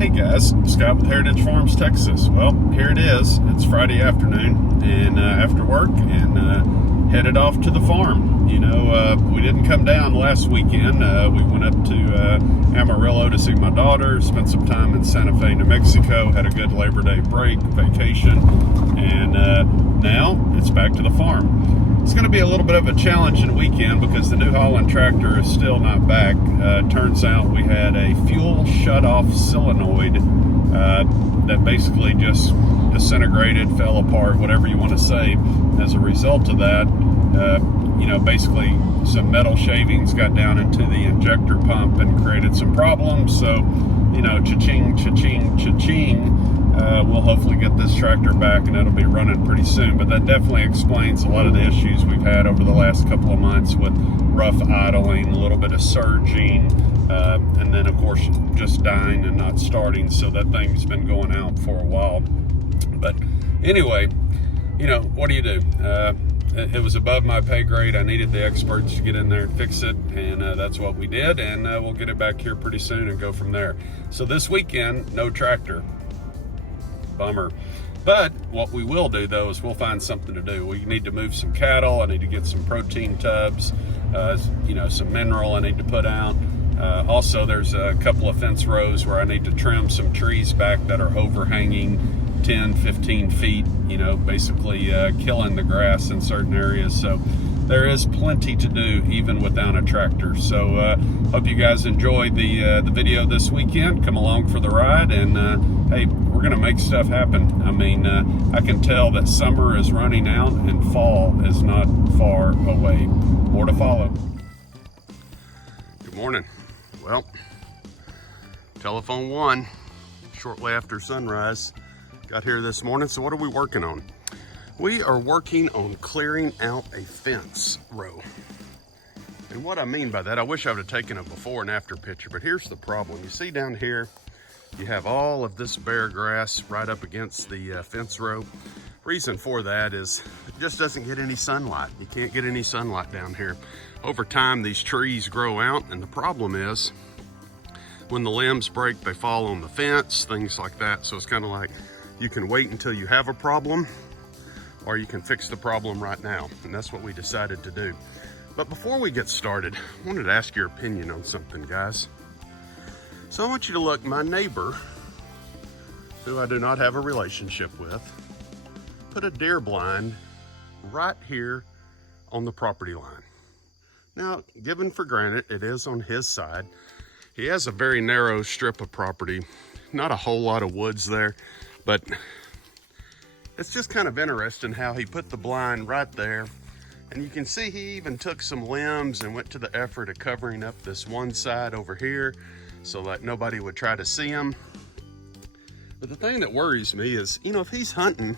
Hey guys, Scott with Heritage Farms, Texas. Well, here it is. It's Friday afternoon, and after work, and headed off to the farm. You know, we didn't come down last weekend. We went up to Amarillo to see my daughter, spent some time in Santa Fe, New Mexico, had a good Labor Day break, vacation, and now it's back to the farm. It's going to be a little bit of a challenging weekend because the new Holland Tractor is still not back. Turns out we had a fuel shut-off solenoid that basically just disintegrated, fell apart, whatever you want to say. As a result of that, you know, basically some metal shavings got down into the injector pump and created some problems. So, you know, cha-ching, cha-ching, cha-ching. We'll hopefully get this tractor back and it'll be running pretty soon. But that definitely explains a lot of the issues we've had over the last couple of months with rough idling, a little bit of surging, and then of course just dying and not starting. So that thing's been going out for a while. But anyway, you know, what do you do? It was above my pay grade. I needed the experts to get in there and fix it, and that's what we did, and we'll get it back here pretty soon and go from there. So this weekend, no tractor. Bummer. But what we will do though is we'll find something to do. We need to move some cattle. I need to get some protein tubs, you know, some mineral I need to put out. Also, there's a couple of fence rows where I need to trim some trees back that are overhanging 10, 15 feet, you know, basically killing the grass in certain areas. So there is plenty to do even without a tractor. So hope you guys enjoyed the video this weekend. Come along for the ride, and hey, we're gonna make stuff happen. I mean, I can tell that summer is running out and fall is not far away. More to follow. Good morning. Well, telephone one, shortly after sunrise. Got here this morning. So what are we working on? We are working on clearing out a fence row. And what I mean by that, I wish I would have taken a before and after picture, but here's the problem. You see down here, you have all of this bare grass right up against the fence row. Reason for that is it just doesn't get any sunlight. You can't get any sunlight down here. Over time, these trees grow out, and the problem is when the limbs break, they fall on the fence, things like that. So it's kind of like you can wait until you have a problem, or you can fix the problem right now. And that's what we decided to do. But before we get started, I wanted to ask your opinion on something, guys. So I want you to look, my neighbor, who I do not have a relationship with, put a deer blind right here on the property line. Now, given for granted, it is on his side. He has a very narrow strip of property, not a whole lot of woods there, but it's just kind of interesting how he put the blind right there. And you can see he even took some limbs and went to the effort of covering up this one side over here so that nobody would try to see him. But the thing that worries me is, you know, if he's hunting,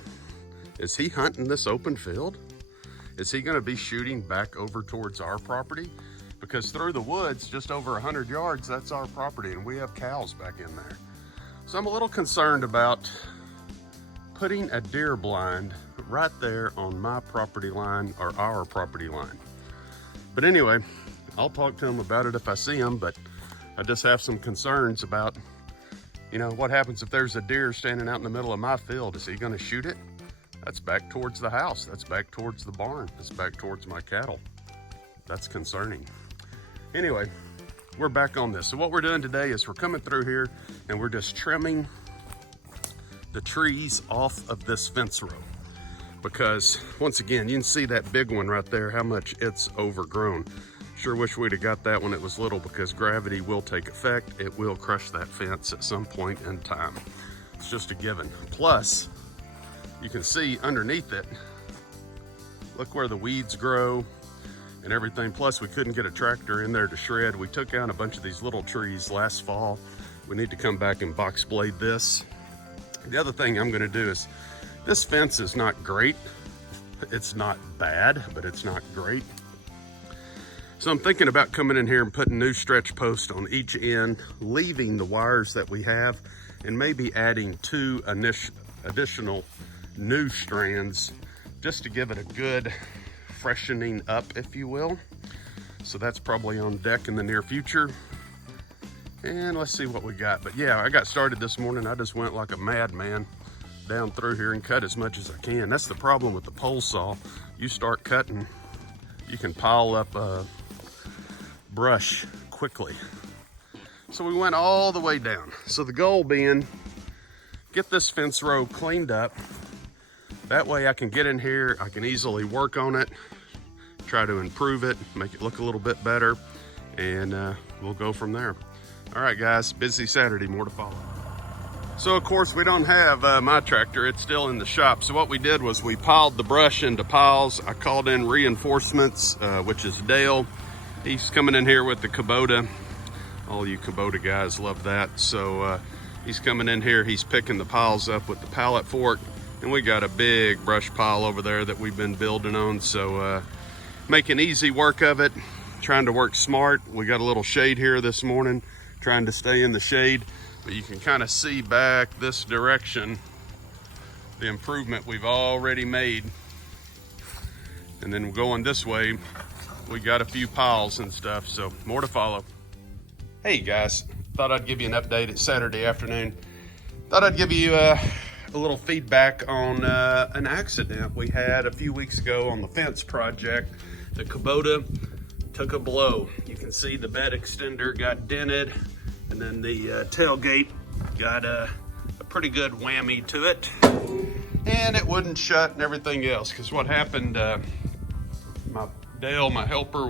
is he hunting this open field? Is he going to be shooting back over towards our property? Because through the woods, just over 100 yards, that's our property, and we have cows back in there. So I'm a little concerned about putting a deer blind right there on my property line, or our property line. But anyway, I'll talk to him about it if I see him, but I just have some concerns about, you know, what happens if there's a deer standing out in the middle of my field? Is he gonna shoot it? That's back towards the house. That's back towards the barn. That's back towards my cattle. That's concerning. Anyway, we're back on this. So what we're doing today is we're coming through here and we're just trimming the trees off of this fence row. Because once again, you can see that big one right there, how much it's overgrown. Sure wish we'd have got that when it was little, because gravity will take effect. It will crush that fence at some point in time. It's just a given. Plus, you can see underneath it, look where the weeds grow and everything. Plus, we couldn't get a tractor in there to shred. We took out a bunch of these little trees last fall. We need to come back and box blade this. The other thing I'm gonna do is, this fence is not great. It's not bad, but it's not great. So I'm thinking about coming in here and putting new stretch posts on each end, leaving the wires that we have, and maybe adding 2 additional new strands just to give it a good freshening up, if you will. So that's probably on deck in the near future. And let's see what we got. But yeah, I got started this morning. I just went like a madman down through here and cut as much as I can. That's the problem with the pole saw. You start cutting, you can pile up brush quickly. So we went all the way down. So the goal being, get this fence row cleaned up. That way I can get in here, I can easily work on it, try to improve it, make it look a little bit better, and we'll go from there. All right, guys, busy Saturday, more to follow. So of course we don't have my tractor, it's still in the shop. So what we did was we piled the brush into piles. I called in reinforcements, which is Dale. He's coming in here with the Kubota. All you Kubota guys love that. So he's coming in here, he's picking the piles up with the pallet fork. And we got a big brush pile over there that we've been building on. So making easy work of it, trying to work smart. We got a little shade here this morning, trying to stay in the shade, but you can kind of see back this direction the improvement we've already made. And then going this way, we got a few piles and stuff, so more to follow. Hey guys, thought I'd give you an update. It's Saturday afternoon. Thought I'd give you a little feedback on an accident we had a few weeks ago on the fence project. The Kubota took a blow. You can see the bed extender got dented, and then the tailgate got a pretty good whammy to it, and it wouldn't shut and everything else. Because what happened, Dale, my helper,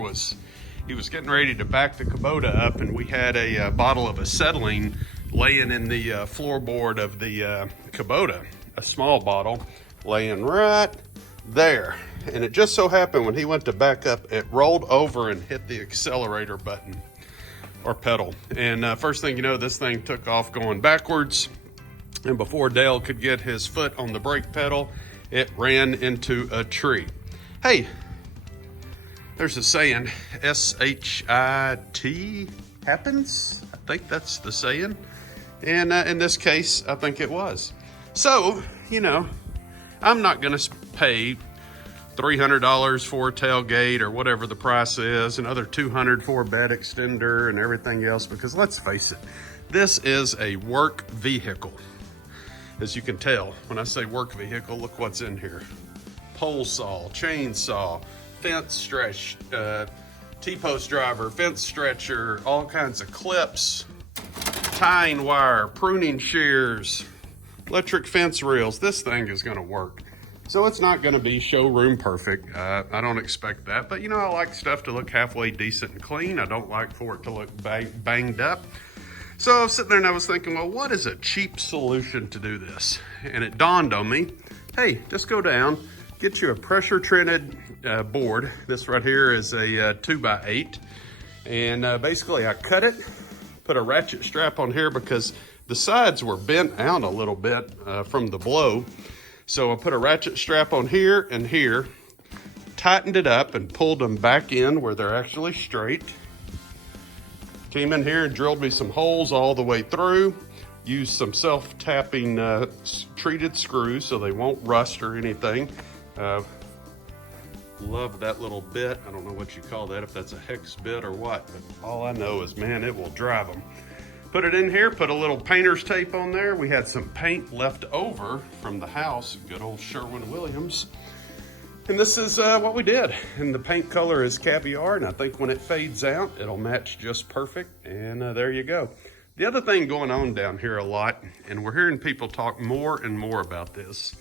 he was getting ready to back the Kubota up, and we had a bottle of acetylene laying in the floorboard of the Kubota, a small bottle laying right there. And it just so happened when he went to back up, it rolled over and hit the accelerator button or pedal. And first thing you know, this thing took off going backwards. And before Dale could get his foot on the brake pedal, it ran into a tree. Hey, there's a saying, S-H-I-T happens. I think that's the saying. And in this case, I think it was. So, you know, I'm not gonna pay $300 for a tailgate or whatever the price is, another $200 for a bed extender and everything else, because let's face it, this is a work vehicle. As you can tell, when I say work vehicle, look what's in here. Pole saw, chainsaw, fence stretch, T-post driver, fence stretcher, all kinds of clips, tying wire, pruning shears, electric fence reels. This thing is gonna work. So it's not gonna be showroom perfect. I don't expect that, but you know, I like stuff to look halfway decent and clean. I don't like for it to look banged up. So I was sitting there and I was thinking, well, what is a cheap solution to do this? And it dawned on me, hey, just go down, get you a pressure treated board. This right here is a 2x8. And basically I cut it, put a ratchet strap on here because the sides were bent out a little bit from the blow. So I put a ratchet strap on here and here, tightened it up and pulled them back in where they're actually straight. Came in here and drilled me some holes all the way through. Used some self-tapping treated screws so they won't rust or anything. Love that little bit. I don't know what you call that, if that's a hex bit or what, but all I know is, man, it will drive them. Put it in here, put a little painter's tape on there. We had some paint left over from the house, good old Sherwin-Williams. And this is what we did. And the paint color is caviar, and I think when it fades out, it'll match just perfect. And there you go. The other thing going on down here a lot, and we're hearing people talk more and more about this,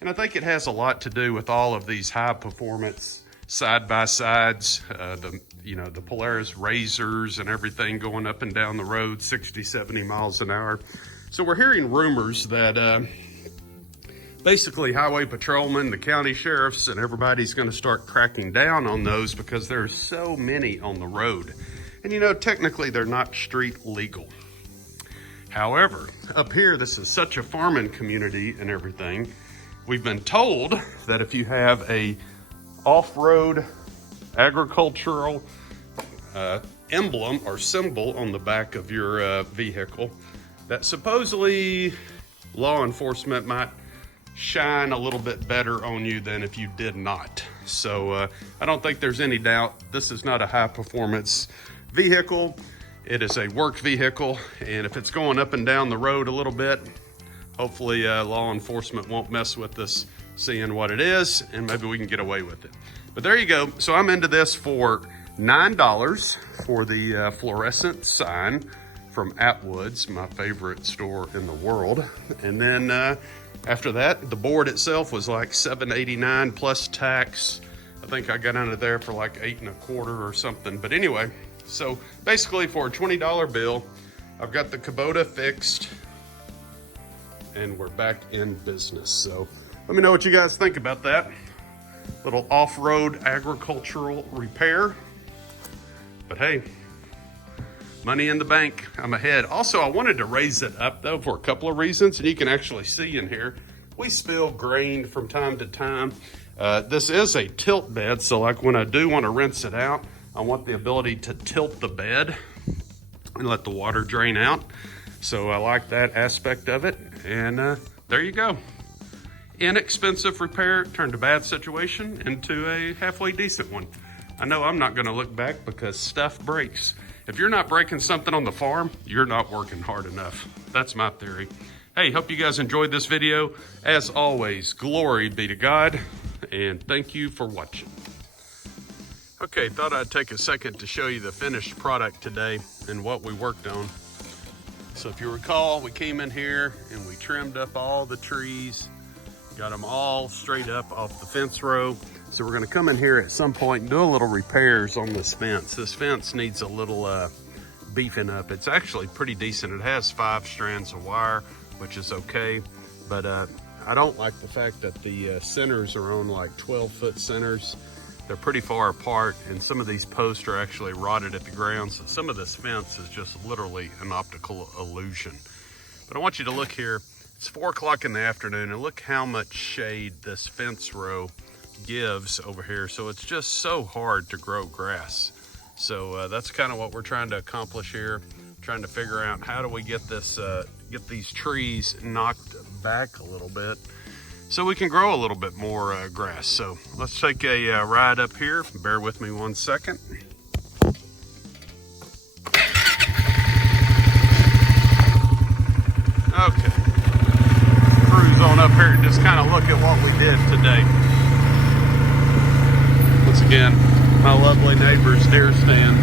and I think it has a lot to do with all of these high performance side-by-sides, the Polaris Razors and everything going up and down the road 60, 70 miles an hour. So we're hearing rumors that basically highway patrolmen, the county sheriffs, and everybody's going to start cracking down on those because there's so many on the road. And you know, technically they're not street legal. However, up here, this is such a farming community and everything. We've been told that if you have a off-road agricultural emblem or symbol on the back of your vehicle, that supposedly law enforcement might shine a little bit better on you than if you did not. So I don't think there's any doubt this is not a high performance vehicle. It is a work vehicle, and if it's going up and down the road a little bit, hopefully law enforcement won't mess with us seeing what it is, and maybe we can get away with it. But there you go. So I'm into this for $9 for the fluorescent sign from Atwood's, my favorite store in the world. And then after that, the board itself was like $7.89 plus tax. I think I got under there for like $8.25 or something. But anyway, so basically for a $20 bill, I've got the Kubota fixed and we're back in business. So let me know what you guys think about that. Little off-road agricultural repair. But hey, money in the bank, I'm ahead. Also, I wanted to raise it up though for a couple of reasons, and you can actually see in here, we spill grain from time to time. This is a tilt bed, so like when I do want to rinse it out, I want the ability to tilt the bed and let the water drain out. So I like that aspect of it, and there you go. Inexpensive repair turned a bad situation into a halfway decent one. I know I'm not gonna look back because stuff breaks. If you're not breaking something on the farm, you're not working hard enough. That's my theory. Hey, hope you guys enjoyed this video. As always, glory be to God, and thank you for watching. Okay, thought I'd take a second to show you the finished product today and what we worked on. So if you recall, we came in here and we trimmed up all the trees, got them all straight up off the fence row. So we're gonna come in here at some point and do a little repairs on this fence. This fence needs a little beefing up. It's actually pretty decent. It has 5 strands of wire, which is okay. But I don't like the fact that the centers are on like 12-foot centers. They're pretty far apart, and some of these posts are actually rotted at the ground. So some of this fence is just literally an optical illusion. But I want you to look here. It's 4 o'clock in the afternoon, and look how much shade this fence row gives over here. So it's just so hard to grow grass. So that's kind of what we're trying to accomplish here, trying to figure out how do we get this get these trees knocked back a little bit so we can grow a little bit more grass. So let's take a ride up here. Bear with me 1 second. Okay, cruise on up here and just kind of look at what we did today. Once again, my lovely neighbor's deer stand.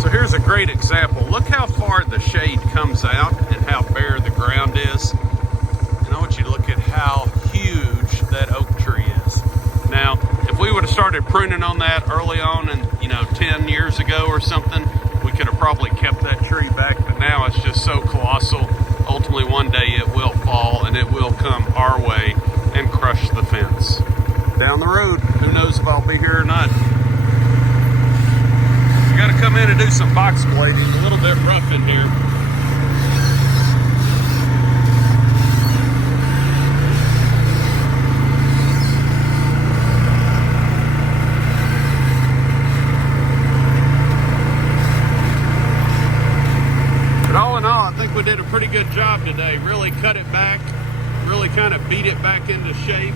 So here's a great example. Look how far the shade comes out and how bare the ground is. And I want you to look at how huge that oak tree is. Now, if we would have started pruning on that early on and 10 years ago or something, we could have probably kept that tree back, but now it's just so colossal. Ultimately, one day it will fall and it will come our way and crush the fence. Down the road, who knows if I'll be here or not. I gotta come in and do some box blading, a little bit rough in here. We did a pretty good job today. Really cut it back, really kind of beat it back into shape.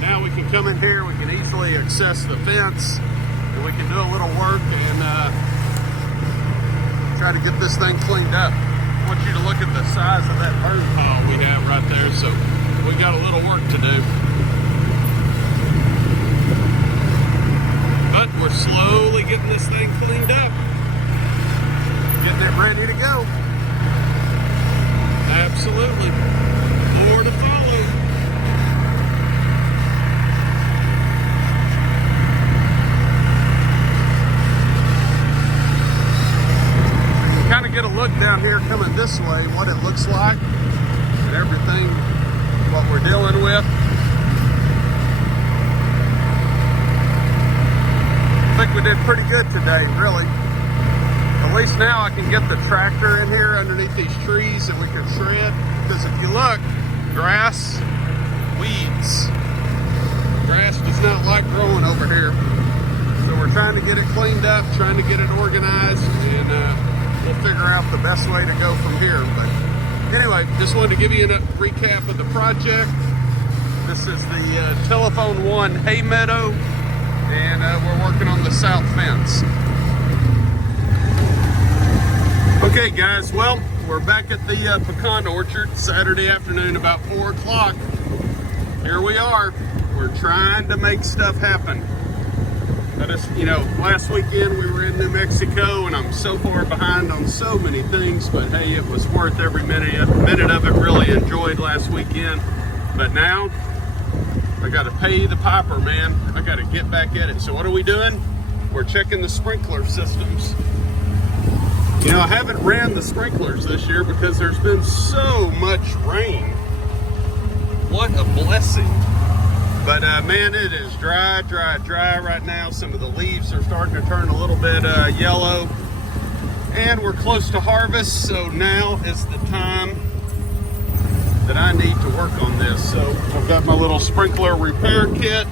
Now we can come in here, we can easily access the fence, and we can do a little work and try to get this thing cleaned up. I want you to look at the size of that bird pile we have right there, so we got a little work to do. But we're slowly getting this thing cleaned up, getting it ready to go. Absolutely. More to follow. Kind of get a look down here coming this way, what it looks like, and everything, what we're dealing with. I think we did pretty good today, really. At least now I can get the tractor in here underneath these trees and we can shred. Because if you look, grass, weeds. Grass does not like growing over here. So we're trying to get it cleaned up, trying to get it organized, and we'll figure out the best way to go from here. But Anyway, just wanted to give you a recap of the project. This is the Telephone 1 hay meadow, and we're working on the south fence. Okay guys, well, we're back at the pecan orchard Saturday afternoon about 4 o'clock. Here we are. We're trying to make stuff happen. Last weekend we were in New Mexico and I'm so far behind on so many things, but hey, it was worth every minute of it. Really enjoyed last weekend. But now, I gotta pay the piper, man. I gotta get back at it. So what are we doing? We're checking the sprinkler systems. I haven't ran the sprinklers this year because there's been so much rain. What a blessing. But man, it is dry right now. Some of the leaves are starting to turn a little bit yellow. And we're close to harvest, so now is the time that I need to work on this. So I've got my little sprinkler repair kit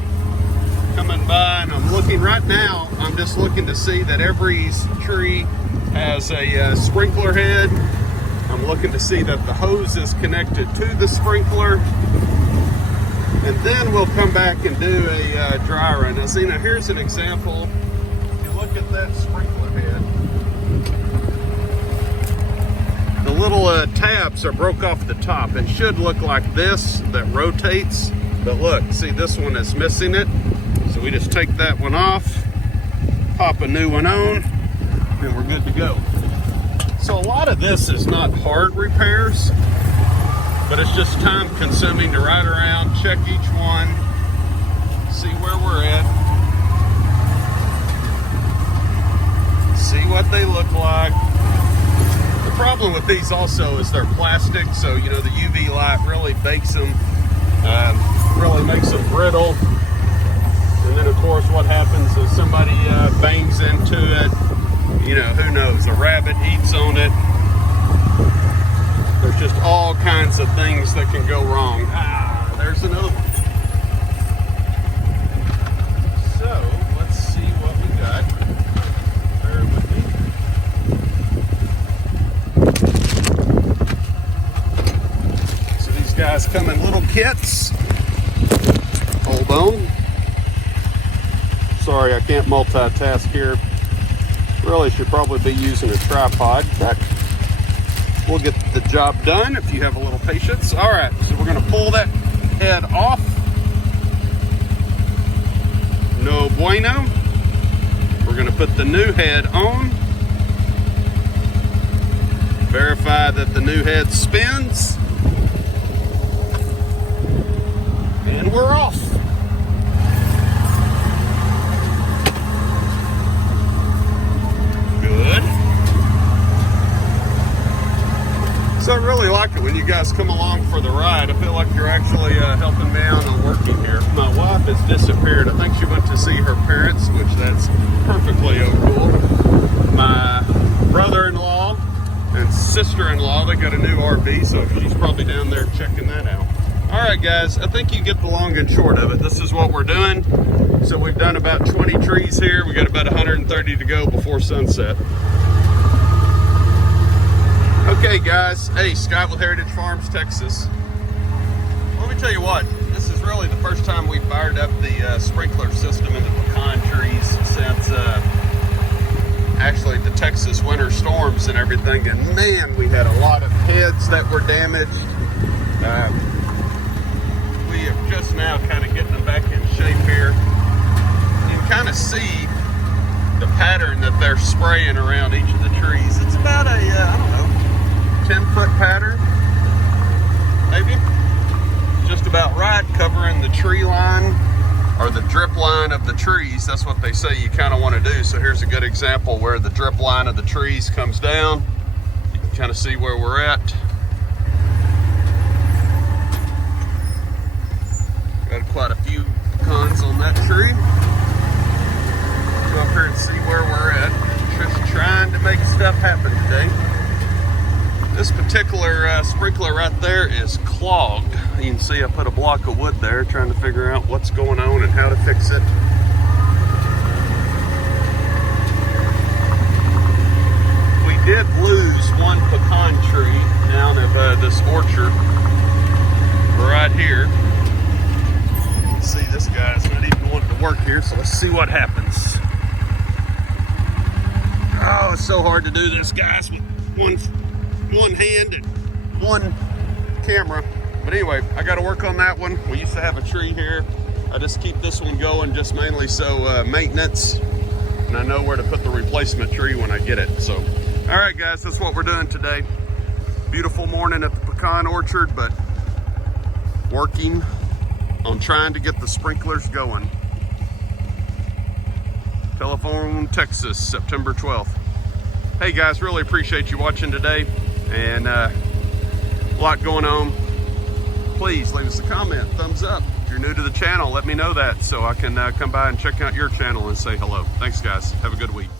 coming by, and I'm looking right now, I'm just looking to see that every tree has a sprinkler head. I'm looking to see that the hose is connected to the sprinkler. And then we'll come back and do a dry run. Now, see, here's an example. If you look at that sprinkler head, the little tabs are broke off the top. It should look like this, that rotates. But look, see, this one is missing it. So we just take that one off, pop a new one on, and we're good to go. So a lot of this is not hard repairs, but it's just time consuming to ride around, check each one, see where we're at, see what they look like. The problem with these also is they're plastic, so the UV light really bakes them, really makes them brittle. And then of course what happens is somebody bangs into it, who knows, a rabbit eats on it. There's just all kinds of things that can go wrong. There's another one. So, let's see what we got. Bear with me. So these guys come in little kits. Hold on. Sorry, I can't multitask here. Really should probably be using a tripod, but we'll get the job done if you have a little patience. All right, so we're gonna pull that head off. No bueno. We're gonna put the new head on. Verify that the new head spins. And we're off. So I really like it when you guys come along for the ride. I feel like you're actually helping me out on working here. My wife has disappeared. I think she went to see her parents, which that's perfectly cool. My brother-in-law and sister-in-law, they got a new RV, so she's probably down there checking that out. All right, guys, I think you get the long and short of it. This is what we're doing. So we've done about 20 trees here. We got about 130 to go before sunset. Okay guys, hey, Scott with Heritage Farms, Texas. Let me tell you what, this is really the first time we fired up the sprinkler system in the pecan trees since actually the Texas winter storms and everything, and man, we had a lot of heads that were damaged. We are just now kind of getting them back in shape here. You can kind of see the pattern that they're spraying around each of the trees. It's about a, I don't know, 10-foot pattern, maybe. Just about right, covering the tree line, or the drip line of the trees. That's what they say you kind of want to do. So here's a good example where the drip line of the trees comes down. You can kind of see where we're at. Got quite a few pecans on that tree. Go up here and see where we're at. Just trying to make stuff happen today. This particular sprinkler right there is clogged. You can see I put a block of wood there trying to figure out what's going on and how to fix it. We did lose one pecan tree down of this orchard right here. You can see this guy's not even wanting to work here, so let's see what happens. Oh, it's so hard to do this, guys, with one hand and one camera. But anyway, I got to work on that one. We used to have a tree here. I just keep this one going just mainly so maintenance, and I know where to put the replacement tree when I get it. So, all right, guys, that's what we're doing today. Beautiful morning at the pecan orchard, but working on trying to get the sprinklers going. Telephone, Texas, September 12th. Hey guys, really appreciate you watching today, and a lot going on. Please leave us a comment, thumbs up. If you're new to the channel, let me know that so I can come by and check out your channel and say hello. Thanks guys, have a good week.